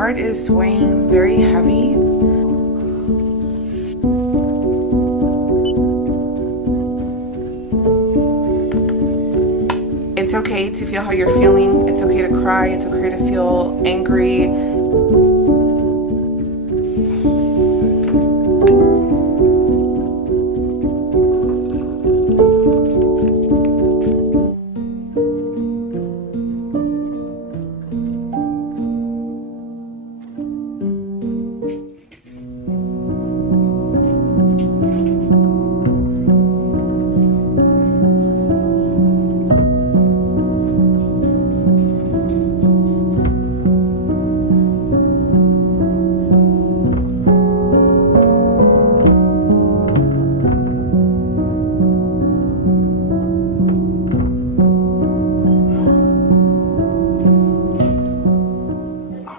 heart is weighing very heavy. It's okay to feel how you're feeling. It's okay to cry. It's okay to feel angry.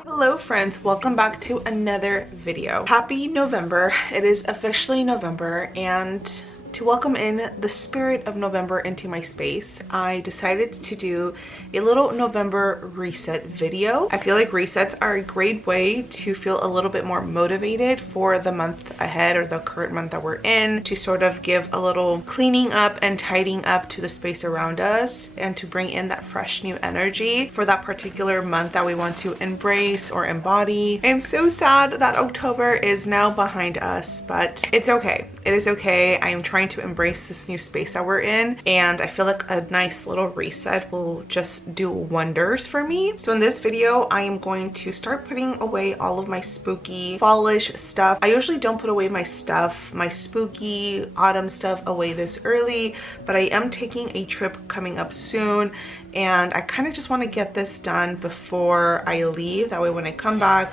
Hello friends, welcome back to another video. Happy November. It is officially November, and to welcome in the spirit of November into my space, I decided to do a little November reset video. I feel like resets are a great way to feel a little bit more motivated for the month ahead, or the current month that we're in, to sort of give a little cleaning up and tidying up to the space around us, and to bring in that fresh new energy for that particular month that we want to embrace or embody. I'm so sad that October is now behind us, but it's okay. It is okay. I am trying to embrace this new space that we're in, and I feel like a nice little reset will just do wonders for me. So in this video, I am going to start putting away all of my spooky fallish stuff. I usually don't put away my stuff, my spooky autumn stuff, away this early, but I am taking a trip coming up soon, and I kind of just want to get this done before I leave. That way when I come back,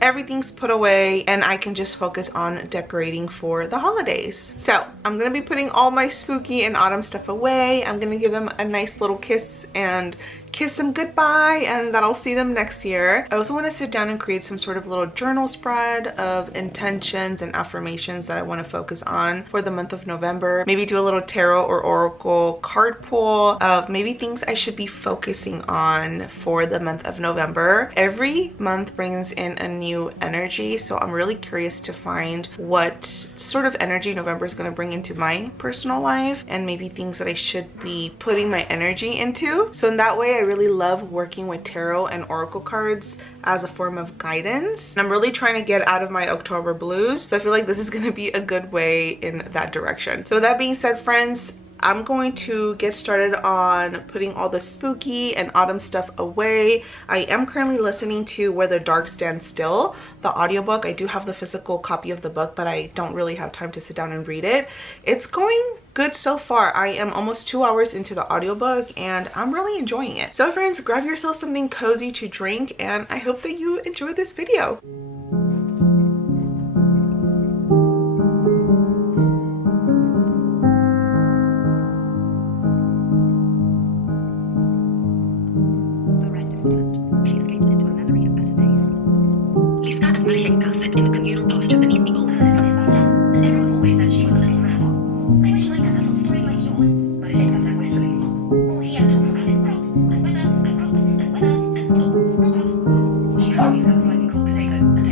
everything's put away and I can just focus on decorating for the holidays. So I'm gonna be putting all my spooky and autumn stuff away. I'm gonna give them a nice little kiss and kiss them goodbye, and that I'll see them next year. I also want to sit down and create some sort of little journal spread of intentions and affirmations that I want to focus on for the month of November. Maybe do a little tarot or oracle card pull of maybe things I should be focusing on for the month of November. Every month brings in a new energy, so I'm really curious to find what sort of energy November is going to bring into my personal life, and maybe things that I should be putting my energy into. So in that way, I really love working with tarot and oracle cards as a form of guidance. And I'm really trying to get out of my October blues, so I feel like this is going to be a good way in that direction. So with that being said, friends, I'm going to get started on putting all the spooky and autumn stuff away. I am currently listening to Where the Dark Stands Still, the audiobook. I do have the physical copy of the book, but I don't really have time to sit down and read it. It's going good so far. I am almost 2 hours into the audiobook and I'm really enjoying it. So friends, grab yourself something cozy to drink, and I hope that you enjoy this video. Sit in the communal pasture beneath the old and everyone always says she was a little rebel. I wish my dad had told stories like yours. Marishenka says westerly. All he ever talks about is crops, and weather, and crops, and weather, and more crops. She always got a slightly cool potato and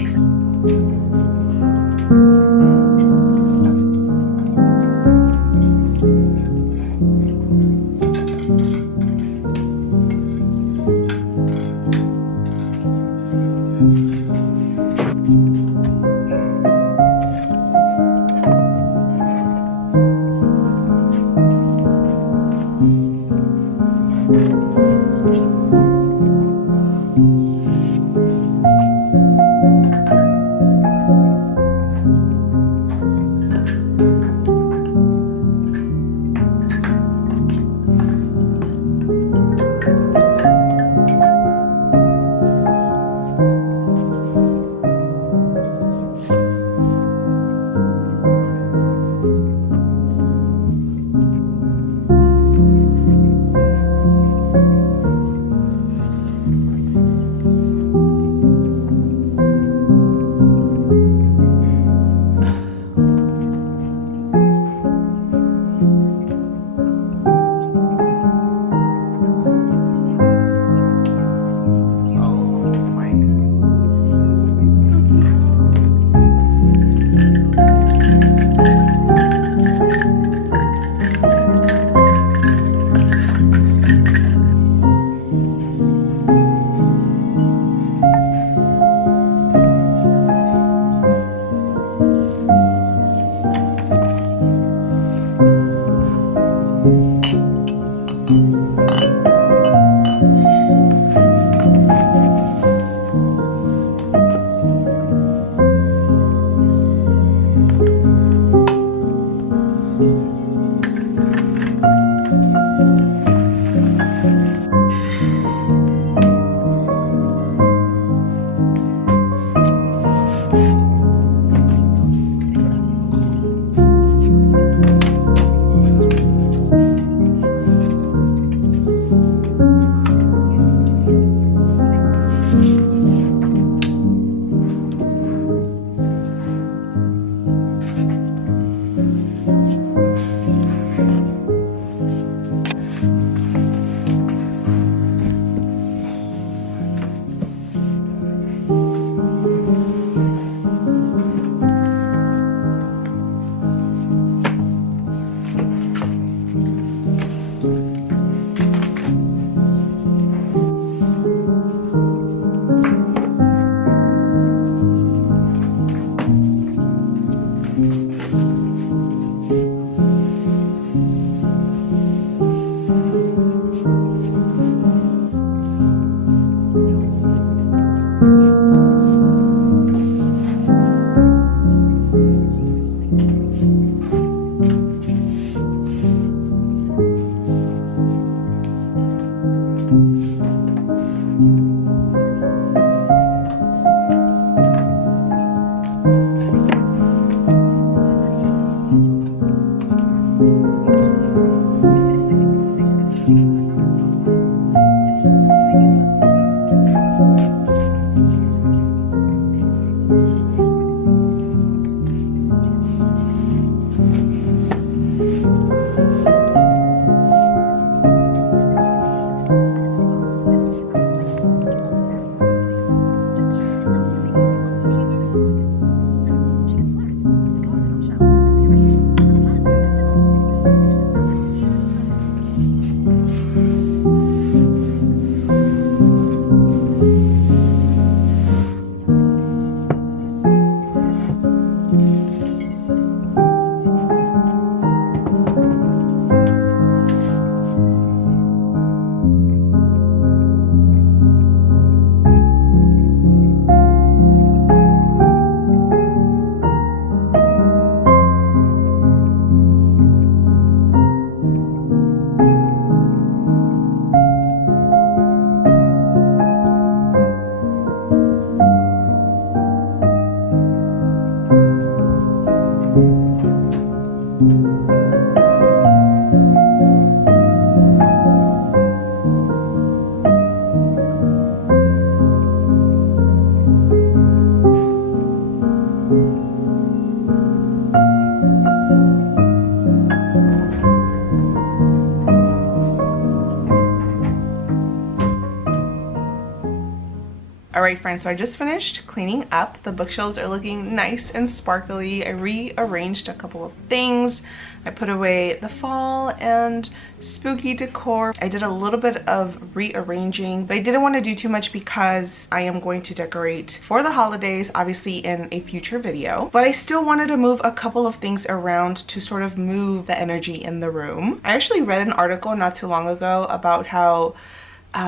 Alright friends, so I just finished cleaning up. The bookshelves are looking nice and sparkly. I rearranged a couple of things. I put away the fall and spooky decor. I did a little bit of rearranging, but I didn't want to do too much because I am going to decorate for the holidays, obviously in a future video. But I still wanted to move a couple of things around to sort of move the energy in the room. I actually read an article not too long ago about how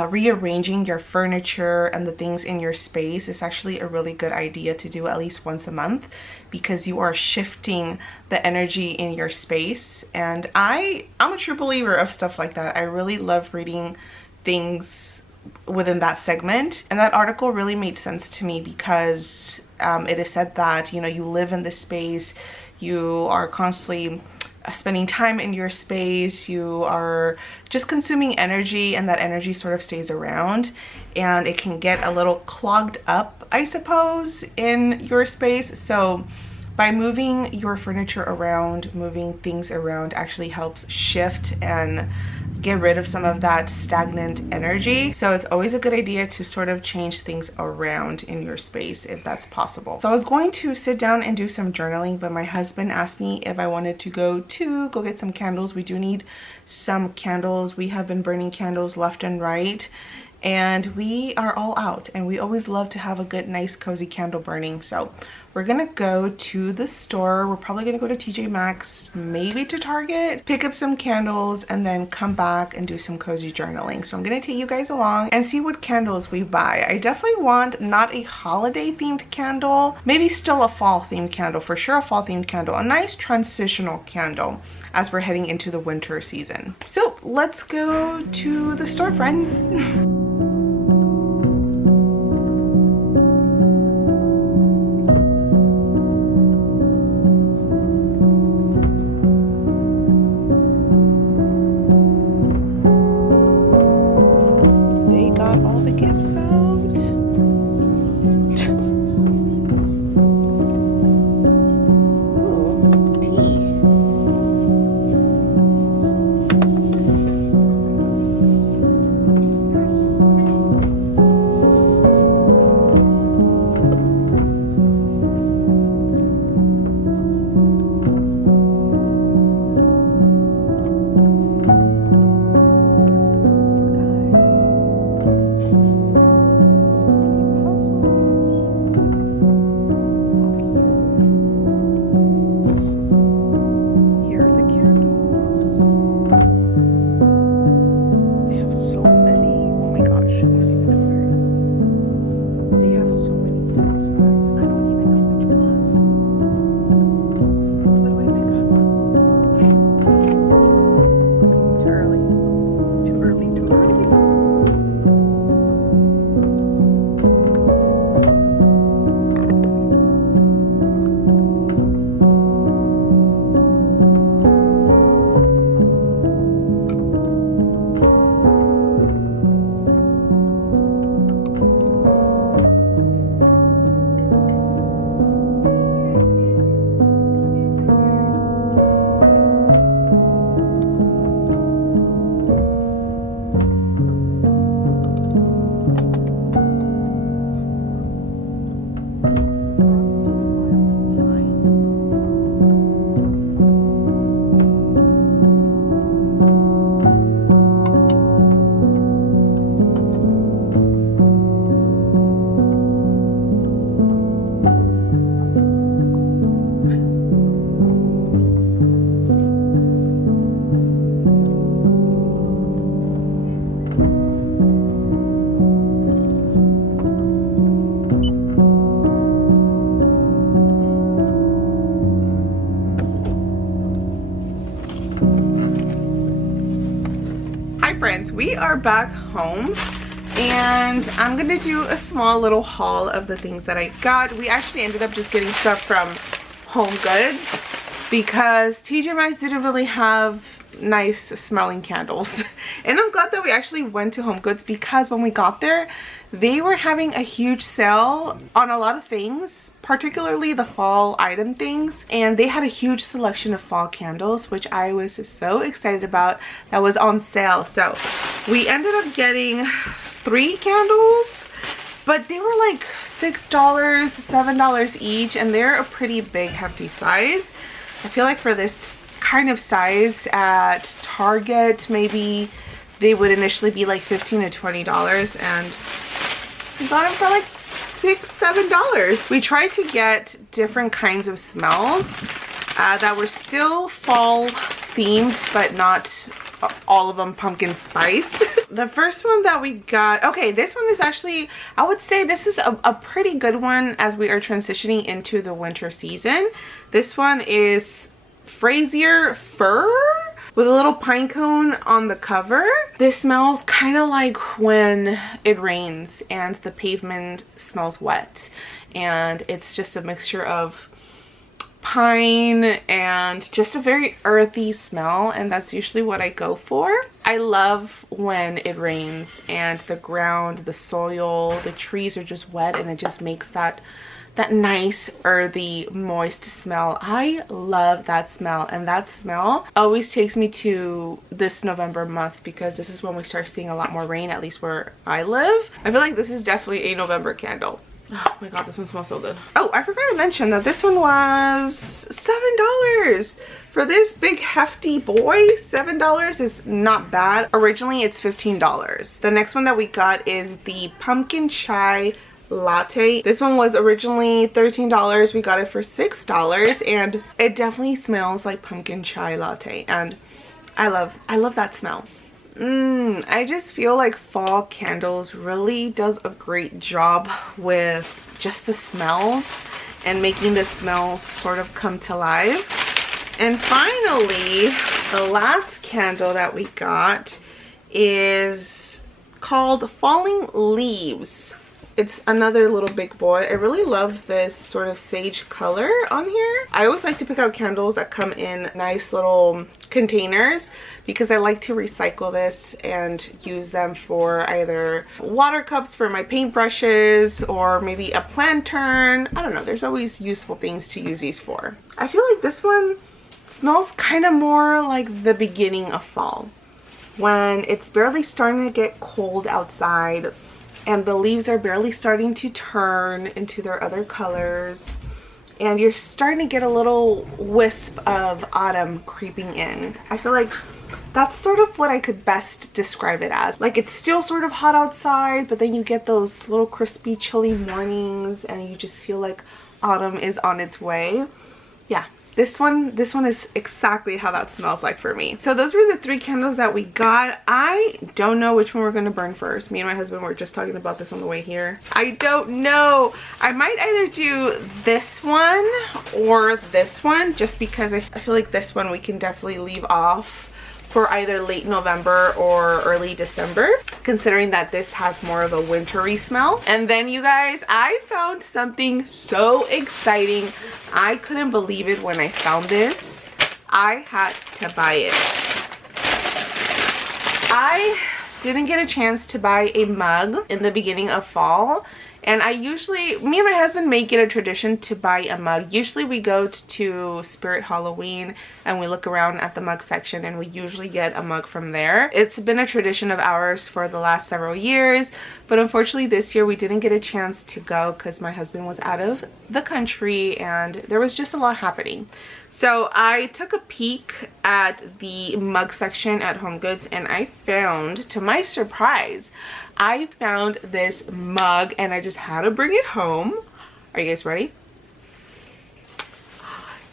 rearranging your furniture and the things in your space is actually a really good idea to do at least once a month, because you are shifting the energy in your space. And I'm a true believer of stuff like that. I really love reading things within that segment, and that article really made sense to me because it is said that, you know, you live in this space, you are constantly spending time in your space, you are just consuming energy, and that energy sort of stays around, and it can get a little clogged up, I suppose, in your space. So by moving your furniture around, moving things around actually helps shift and get rid of some of that stagnant energy. So it's always a good idea to sort of change things around in your space if that's possible. So I was going to sit down and do some journaling, but my husband asked me if I wanted to go get some candles. We do need some candles. We have been burning candles left and right, and we are all out, and we always love to have a good, nice, cozy candle burning. So we're gonna go to the store. We're probably gonna go to TJ Maxx, maybe to Target, pick up some candles, and then come back and do some cozy journaling. So I'm gonna take you guys along and see what candles we buy. I definitely want not a holiday themed candle, maybe still a fall themed candle, for sure a fall themed candle, a nice transitional candle as we're heading into the winter season. So let's go to the store, friends. All the gifts out. Ooh, tea. Friends, we are back home and I'm gonna do a small little haul of the things that I got. We actually ended up just getting stuff from Homegoods because TJ Maxx didn't really have nice smelling candles. And I'm glad that we actually went to Homegoods because when we got there, they were having a huge sale on a lot of things, particularly the fall item things, and they had a huge selection of fall candles, which I was so excited about, that was on sale. So we ended up getting 3 candles, but they were like $6, $7 each, and they're a pretty big hefty size. I feel like for this kind of size at Target, maybe they would initially be like $15 to $20, and we got them for like $6, $7. We tried to get different kinds of smells that were still fall themed, but not all of them pumpkin spice. The first one that we got, okay, this one is actually, I would say this is a pretty good one as we are transitioning into the winter season. This one is Frazier Fir with a little pine cone on the cover. This smells kind of like when it rains and the pavement smells wet, and it's just a mixture of pine and just a very earthy smell, and that's usually what I go for. I love when it rains and the ground, the soil, the trees are just wet, and it just makes that nice earthy moist smell. I love that smell, and that smell always takes me to this November month because this is when we start seeing a lot more rain, at least where I live. I feel like this is definitely a November candle. Oh my god, this one smells so good. Oh, I forgot to mention that this one was $7 For this big hefty boy, $7 is not bad. Originally it's $15. The next one that we got is the pumpkin chai latte. This one was originally $13. We got it for $6 and it definitely smells like pumpkin chai latte and I love that smell. I just feel like fall candles really does a great job with just the smells and making the smells sort of come to life. And finally, the last candle that we got is called Falling Leaves. It's another little big boy. I really love this sort of sage color on here. I always like to pick out candles that come in nice little containers because I like to recycle this and use them for either water cups for my paintbrushes or maybe a lantern. I don't know, there's always useful things to use these for. I feel like this one smells kind of more like the beginning of fall, when it's barely starting to get cold outside and the leaves are barely starting to turn into their other colors and you're starting to get a little wisp of autumn creeping in. I feel like that's sort of what I could best describe it as. Like, it's still sort of hot outside, but then you get those little crispy chilly mornings and you just feel like autumn is on its way. Yeah, this one is exactly how that smells like for me. So those were the 3 candles that we got. I don't know which one we're gonna burn first. Me and my husband were just talking about this on the way here. I don't know. I might either do this one or this one, just because I feel like this one we can definitely leave off for either late November or early December, considering that this has more of a wintry smell. And then you guys, I found something so exciting. I couldn't believe it when I found this. I had to buy it. I didn't get a chance to buy a mug in the beginning of fall, and me and my husband make it a tradition to buy a mug. Usually we go to Spirit Halloween and we look around at the mug section and we usually get a mug from there. It's been a tradition of ours for the last several years, but unfortunately this year we didn't get a chance to go because my husband was out of the country and there was just a lot happening. So I took a peek at the mug section at Homegoods and I found, to my surprise, I found this mug and I just had to bring it home. Are you guys ready?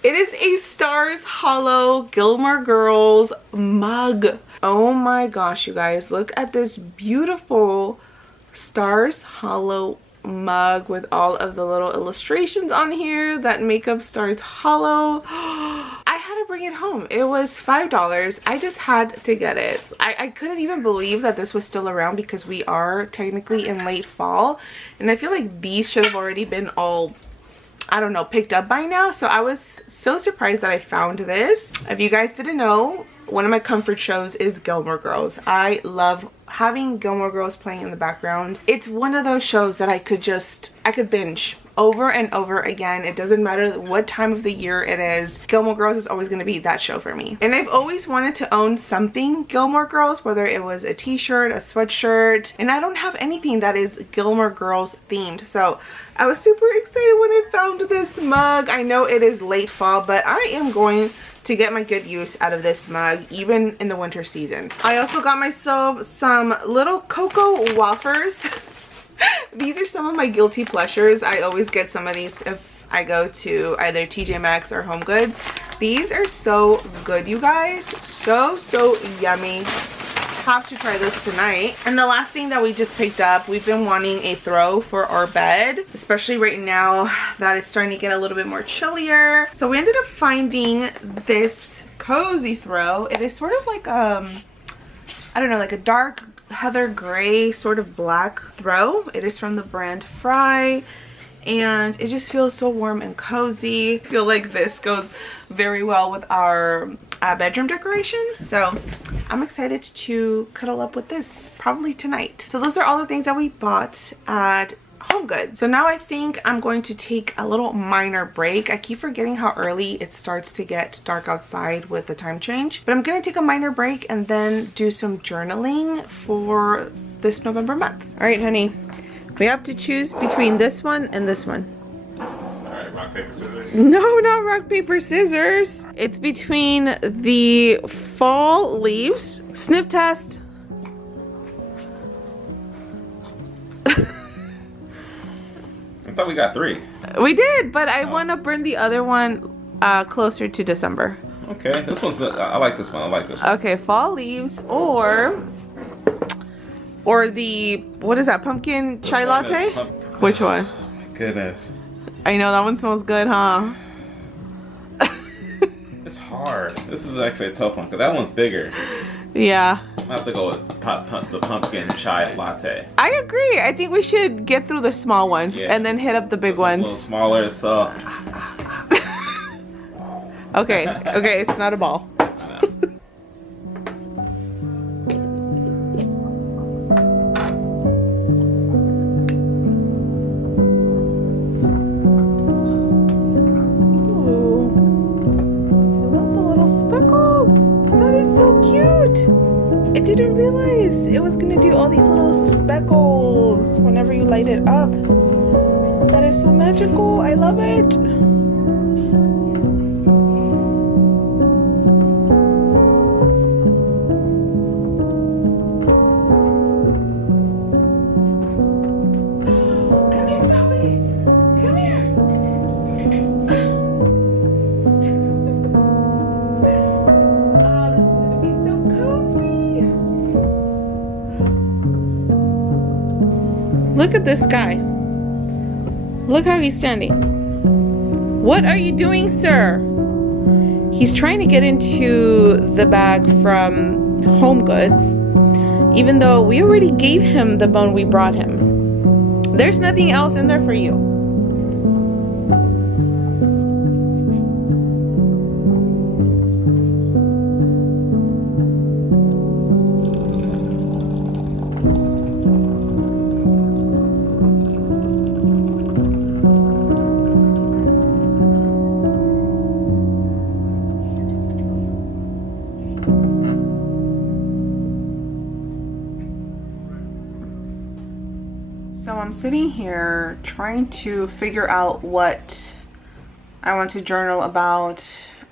It is a Stars Hollow Gilmore Girls mug. Oh my gosh, you guys, look at this beautiful Stars Hollow mug with all of the little illustrations on here that make up Stars Hollow. I had to bring it home. It was $5. I just had to get it. I couldn't even believe that this was still around because we are technically in late fall and I feel like these should have already been all, I don't know, picked up by now. So I was so surprised that I found this. If you guys didn't know, one of my comfort shows is Gilmore Girls. I love having Gilmore Girls playing in the background. It's one of those shows that I could binge over and over again. It doesn't matter what time of the year it is. Gilmore Girls is always going to be that show for me. And I've always wanted to own something Gilmore Girls, whether it was a t-shirt, a sweatshirt, and I don't have anything that is Gilmore Girls themed. So I was super excited when I found this mug. I know it is late fall, but I am going to get my good use out of this mug even in the winter season. I also got myself some little cocoa wafers. These are some of my guilty pleasures. I always get some of these if I go to either TJ Maxx or HomeGoods. These are so good, you guys. So yummy. Have to try this tonight. And the last thing that we just picked up, we've been wanting a throw for our bed, especially right now that it's starting to get a little bit more chillier. So we ended up finding this cozy throw. It is sort of like I don't know, like a dark heather gray sort of black throw. It is from the brand Fry and it just feels so warm and cozy. I feel like this goes very well with our bedroom decorations, so I'm excited to cuddle up with this probably tonight. So those are all the things that we bought at HomeGoods. So now I think I'm going to take a little minor break. I keep forgetting how early it starts to get dark outside with the time change, but I'm gonna take a minor break and then do some journaling for this November month. All right, honey, we have to choose between this one and this one. Alright, rock rock, paper, scissors? No, not rock, paper, scissors. It's between the fall leaves. Sniff test. I thought we got 3. We did, but I want to bring the other one closer to December. Okay, this one's, I like this one. I like this one. Okay, fall leaves or the, what is that, pumpkin chai latte? Which one? Oh my goodness. I know, that one smells good, huh? It's hard. This is actually a tough one because that one's bigger. Yeah. I have to go with the pumpkin chai latte. I agree. I think we should get through the small one and then hit up the big ones. This one's a little smaller, so. Okay, it's not a ball. I didn't realize it was gonna do all these little speckles whenever you light it up. That is so magical. I love it. Come here, Joey. Come here. Look at this guy. Look how he's standing. What are you doing, sir? He's trying to get into the bag from Homegoods, even though we already gave him the bone we brought him. There's nothing else in there for you. So I'm sitting here trying to figure out what I want to journal about,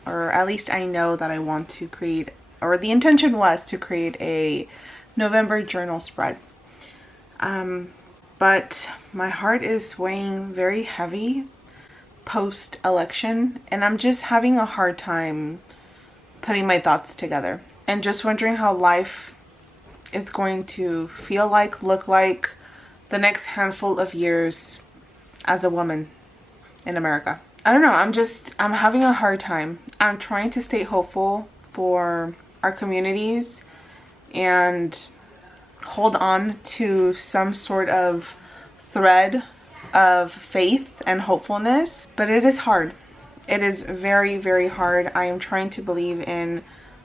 or at least I know that I want to create, or the intention was to create a November journal spread. But my heart is weighing very heavy post-election, and I'm just having a hard time putting my thoughts together and just wondering how life is going to feel like, look like, the next handful of years as a woman in America. I don't know, I'm having a hard time. I'm trying to stay hopeful for our communities and hold on to some sort of thread of faith and hopefulness, but it is hard. It is very, very hard. I am trying to believe in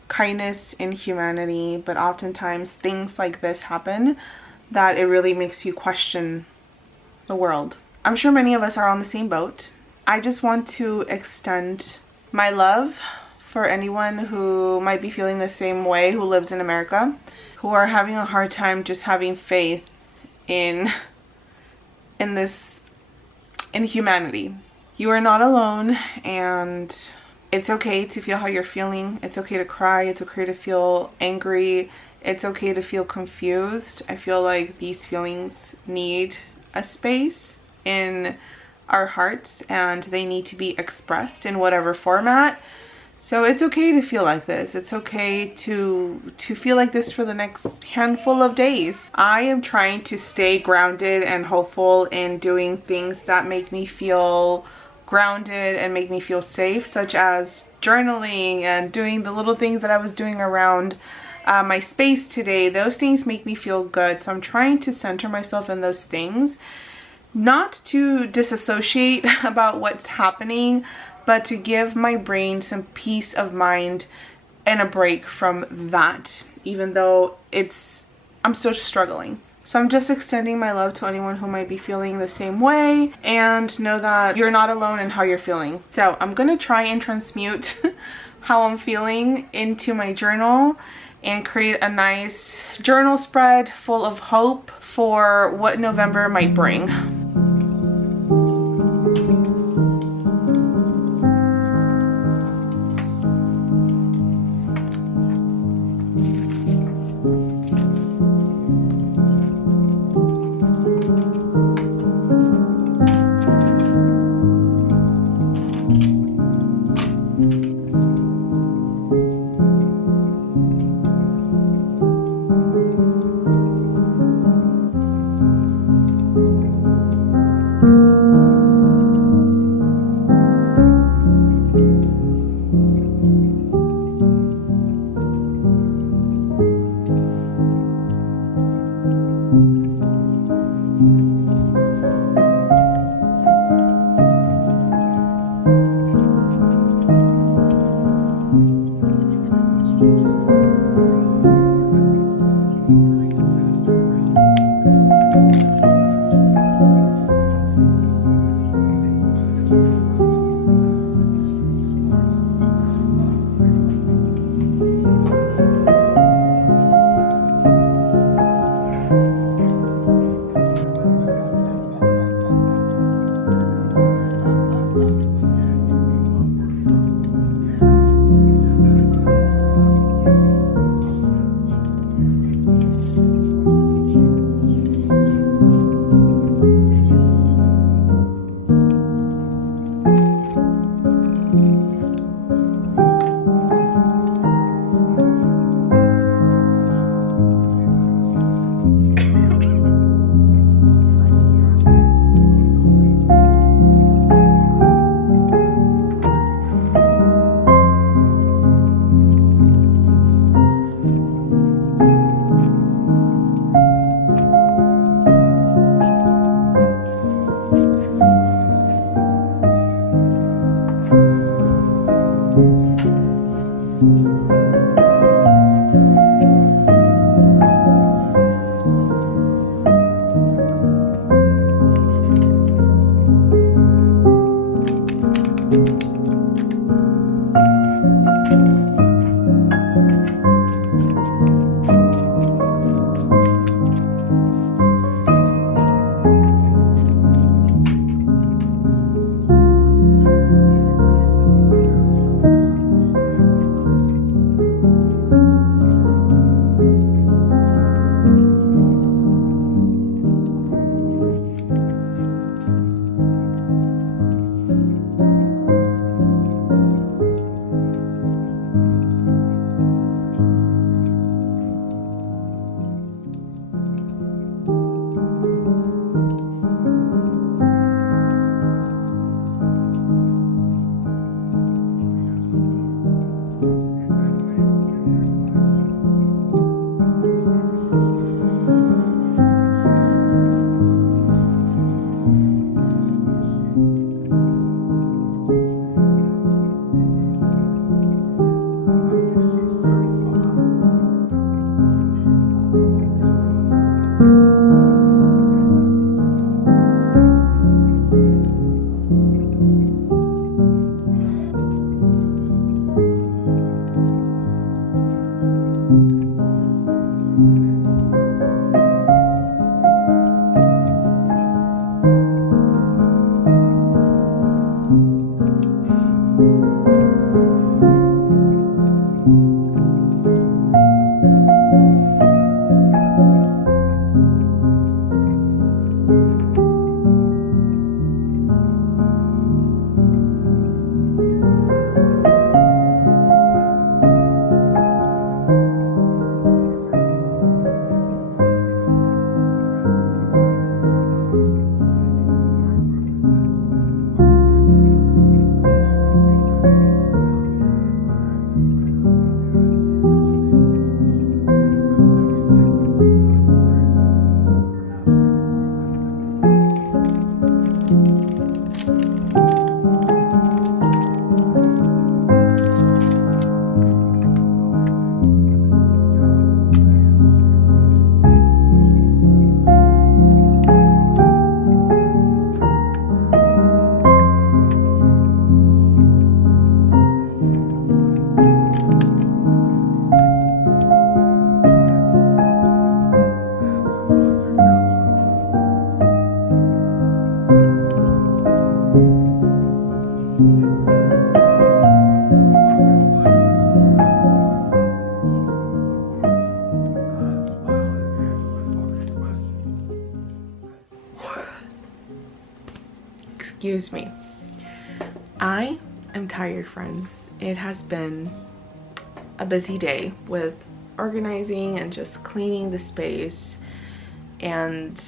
kindness, in humanity, but oftentimes things like this happen that it really makes you question the world. I'm sure many of us are on the same boat. I just want to extend my love for anyone who might be feeling the same way, who lives in America, who are having a hard time just having faith in humanity. You are not alone, and it's okay to feel how you're feeling. It's okay to cry. It's okay to feel angry. It's okay to feel confused. I feel like these feelings need a space in our hearts, and they need to be expressed in whatever format. So it's okay to feel like this. It's okay to feel like this for the next handful of days. I am trying to stay grounded and hopeful in doing things that make me feel grounded and make me feel safe, such as journaling and doing the little things that I was doing around my space today. Those things make me feel good. So I'm trying to center myself in those things, not to disassociate about what's happening, but to give my brain some peace of mind and a break from that, even though I'm still struggling. So I'm just extending my love to anyone who might be feeling the same way, and know that you're not alone in how you're feeling. So I'm gonna try and transmute how I'm feeling into my journal and create a nice journal spread full of hope for what November might bring. Excuse me. I am tired, friends. It has been a busy day with organizing and just cleaning the space. And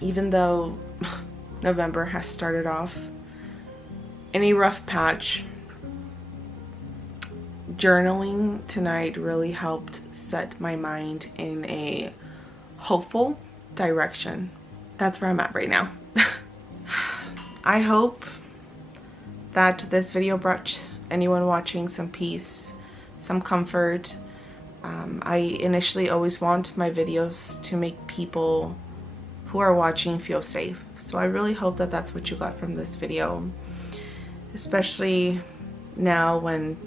even though November has started off in a rough patch, journaling tonight really helped set my mind in a hopeful direction. That's where I'm at right now. I hope that this video brought anyone watching some peace, some comfort. I initially always want my videos to make people who are watching feel safe. So I really hope that that's what you got from this video, especially now when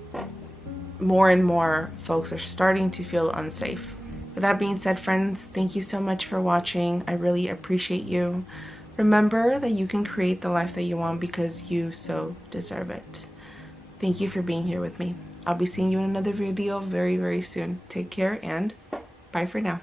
more and more folks are starting to feel unsafe. With that being said, friends, thank you so much for watching. I really appreciate you. Remember that you can create the life that you want because you so deserve it. Thank you for being here with me. I'll be seeing you in another video very, very soon. Take care and bye for now.